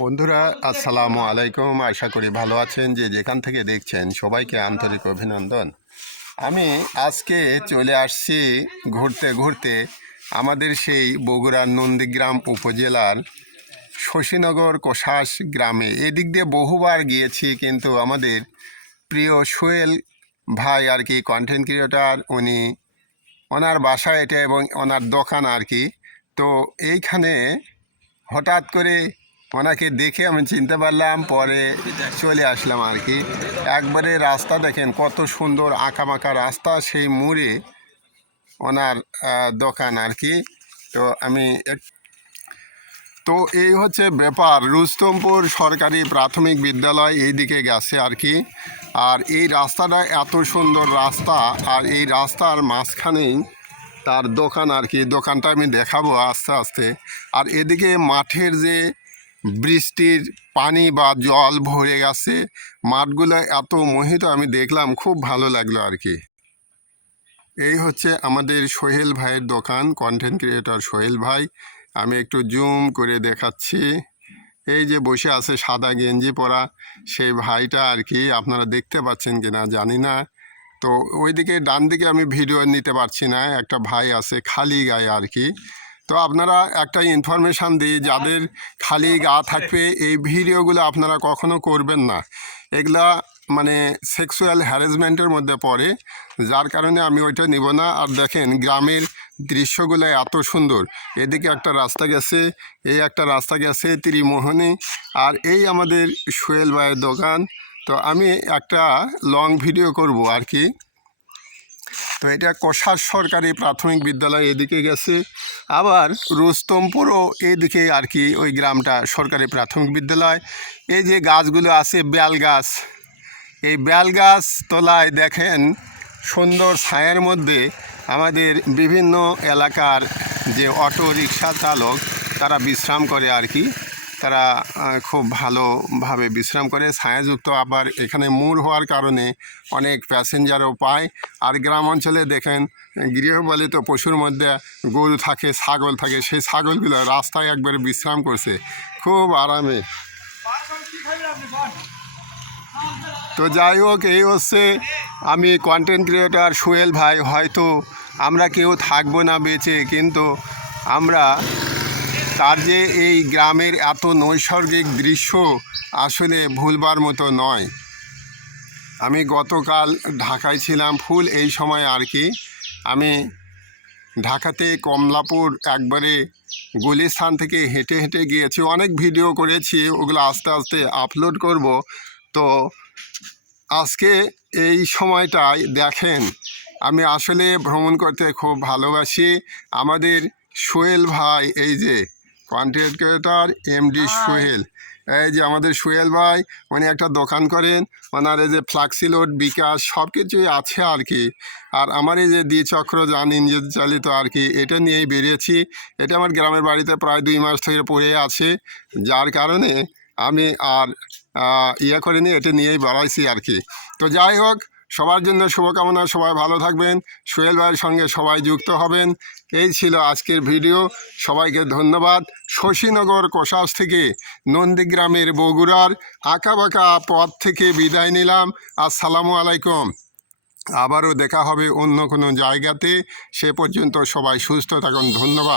বন্ধুরা আসসালামু আলাইকুম। আশা করি ভালো আছেন। যে যেখান থেকে দেখছেন সবাইকে আন্তরিক অভিনন্দন। আমি আজকে চলে আসছি ঘুরতে ঘুরতে আমাদের সেই বগুড়ার নন্দীগ্রাম উপজেলার শশীনগর কোষাস গ্রামে। এদিক দিয়ে বহুবার গিয়েছি, কিন্তু আমাদের প্রিয় সোহেল ভাই আর কি, কন্টেন্ট ক্রিয়েটর, ওনার বাসা এটা এবং ওনার দোকান আর কি। তো এইখানে হঠাৎ করে ওনাকে দেখে আমি চিনতে পারলাম, পরে চলে আসলাম আর কি। একবারে রাস্তা দেখেন কত সুন্দর আঁকাবাঁকা রাস্তা, সেই মোড়ে ওনার দোকান আর কি। তো এই হচ্ছে ব্যাপার। রুস্তমপুর সরকারি প্রাথমিক বিদ্যালয় এই দিকে গেছে আর কি। আর এই রাস্তাটা এত সুন্দর রাস্তা, আর এই রাস্তার মাঝখানেই তার দোকান আর কি। দোকানটা আমি দেখাবো আস্তে আস্তে। আর এদিকে মাঠের যে বৃষ্টির পানি বা জল ভরে গেছে, মাঠগুলো এত মোহিত আমি দেখলাম, খুব ভালো লাগলো আর কি। এই হচ্ছে আমাদের সোহেল ভাইয়ের দোকান, কন্টেন্ট ক্রিয়েটর সোহেল ভাই। আমি একটু জুম করে দেখাচ্ছি। এই যে বসে আছে সাদা গেঞ্জি পরা সেই ভাইটা আর কি, আপনারা দেখতে পাচ্ছেন কিনা জানি না। তো ওইদিকে ডান দিকে আমি ভিডিও নিতে পারছি না, একটা ভাই আছে খালি গায়ে আর কি। তো আপনারা একটা ইনফরমেশান দিই, যাদের খালি গা থাকবে এই ভিডিওগুলো আপনারা কখনো করবেন না। এগুলা মানে সেক্সুয়াল হ্যারাসমেন্টের মধ্যে পড়ে, যার কারণে আমি ওইটা নিব না। আর দেখেন গ্রামের দৃশ্যগুলো এত সুন্দর। এদিকে একটা রাস্তা গেছে, এই একটা রাস্তা গেছে ত্রিমোহনী, আর এই আমাদের সোহেল ভাইয়ের দোকান। তো আমি একটা লং ভিডিও করব আর কি। তো এটা কোষাস সরকারি প্রাথমিক বিদ্যালয় এদিকে গেছে, আবার রুস্তমপুরও এদিকে আর কি, ওই গ্রামটা সরকারি প্রাথমিক বিদ্যালয়। এই যে গাছগুলো আছে বেল গাছ, এই বেল গাছ তলায় দেখেন সুন্দর ছায়ের মধ্যে আমাদের বিভিন্ন এলাকার যে অটো রিক্সা চালক তারা বিশ্রাম করে আর কি। তারা খুব ভালোভাবে বিশ্রাম করে, ছায়াযুক্ত। আবার এখানে মোড় হওয়ার কারণে অনেক প্যাসেঞ্জারও পায়। আর গ্রাম অঞ্চলে দেখেন গৃহপালিত পশুর মধ্যে গরু থাকে, ছাগল থাকে, সেই ছাগলগুলো রাস্তায় একবারে বিশ্রাম করছে খুব আরামে। তো যাই হোক, এই হচ্ছে আমি কন্টেন্ট ক্রিয়েটর সোহেল ভাই। হয়তো আমরা কেউ থাকবো না বেঁচে, কিন্তু আমরা তার যে এই গ্রামের এত নৈসর্গিক দৃশ্য আসলে ভুলবার মতো নয়। আমি গতকাল ঢাকায় ছিলাম ফুল এই সময় আর কি। আমি ঢাকাতে কমলাপুর একবারে গুলিস্তান থেকে হেঁটে হেঁটে গিয়েছি, অনেক ভিডিও করেছি, ওগুলো আস্তে আস্তে আপলোড করব। তো আজকে এই সময়টায় দেখেন, আমি আসলে ভ্রমণ করতে খুব ভালোবাসি। আমাদের সোহেল ভাই, এই যে কন্টেন্ট ক্রিয়েটর এমডি সোহেল, এই যে আমাদের সোহেল ভাই, উনি একটা দোকান করেন। ওনার এই যে ফ্লাক্সিলোড, বিকাশ সব কিছুই আছে আর কি। আর আমার এই যে দ্বিচক্র যান ইঞ্জিন চালিত আর কি, এটা নিয়েই বেরিয়েছি। এটা আমার গ্রামের বাড়িতে প্রায় 2 মাস থেকে পড়ে আছে, যার কারণে আমি আর করিনি, এটা নিয়েই বাড়াইছি আর কি। তো যাই হোক, সবার জন্য শুভকামনা, সবাই ভালো থাকবেন, সোহেল ভাইয়ের সঙ্গে সবাই যুক্ত হবেন। এই ছিল আজকের ভিডিও। সবাইকে ধন্যবাদ। শশীনগর কোষাস থেকে নন্দীগ্রামের বগুড়ার আঁকাবাঁকা পথ থেকে বিদায় নিলাম। আসসালামু আলাইকুম। আবারও দেখা হবে অন্য কোনো জায়গাতে। সে পর্যন্ত সবাই সুস্থ থাকুন। ধন্যবাদ।